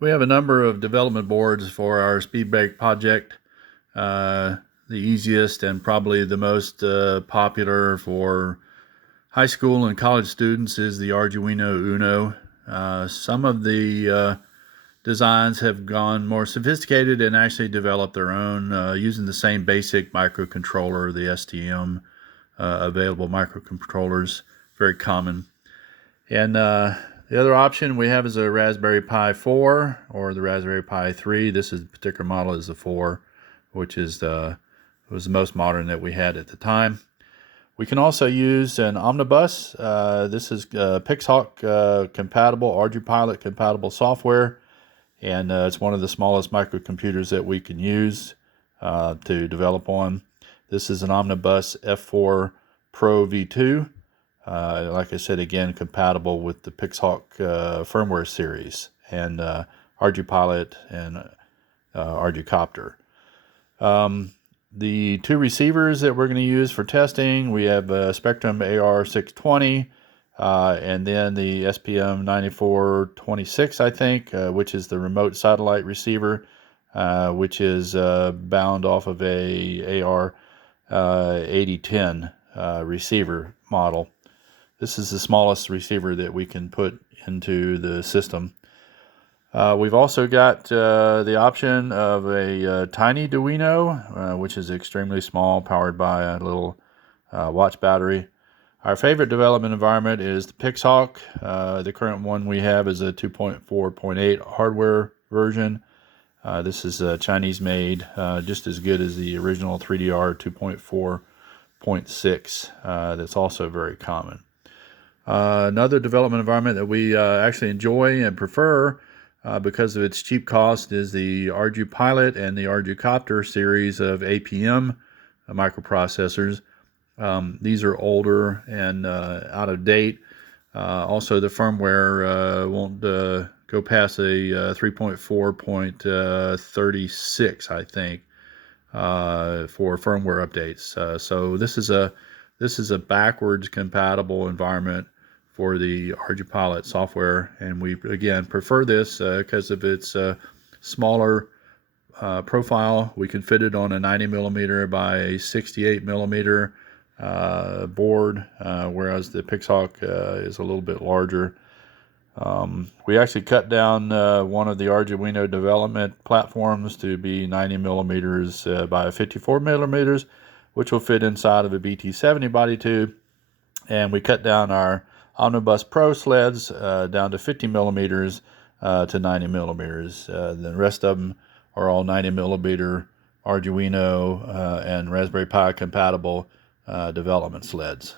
We have a number of development boards for our speed brake project. The easiest and probably the most popular for high school and college students is the Arduino Uno. Some of the designs have gone more sophisticated and actually developed their own using the same basic microcontroller, the STM available microcontrollers, very common. And the other option we have is a Raspberry Pi 4 or the Raspberry Pi 3. This particular model is the 4, which was the most modern that we had at the time. We can also use an omnibus. This is PixHawk compatible, ArduPilot compatible software, and it's one of the smallest microcomputers that we can use to develop on. This is an Omnibus F4 Pro V2. Like I said, again, compatible with the PixHawk firmware series and ArduPilot and ArduCopter. The two receivers that we're going to use for testing, we have Spectrum AR620 and then the SPM 9426, I think, which is the remote satellite receiver, which is bound off of a AR 8010 receiver model. This is the smallest receiver that we can put into the system. We've also got the option of a tiny Arduino, which is extremely small, powered by a little watch battery. Our favorite development environment is the PixHawk. The current one we have is a 2.4.8 hardware version. This is Chinese made, just as good as the original 3DR 2.4.6. That's also very common. Another development environment that we actually enjoy and prefer because of its cheap cost is the ArduPilot and the ArduCopter series of APM microprocessors. These are older and out of date. Also, the firmware won't go past a 3.4.36, I think, for firmware updates. So this is a backwards compatible environment for the ArduPilot software, and we again prefer this because of its smaller profile. We can fit it on a 90 millimeter by a 68 millimeter board, whereas the PixHawk is a little bit larger. We actually cut down one of the Arduino development platforms to be 90 millimeters by 54 millimeters, which will fit inside of a BT70 body tube. And we cut down our Omnibus Pro sleds down to 50 millimeters to 90 millimeters. The rest of them are all 90 millimeter Arduino and Raspberry Pi compatible development sleds.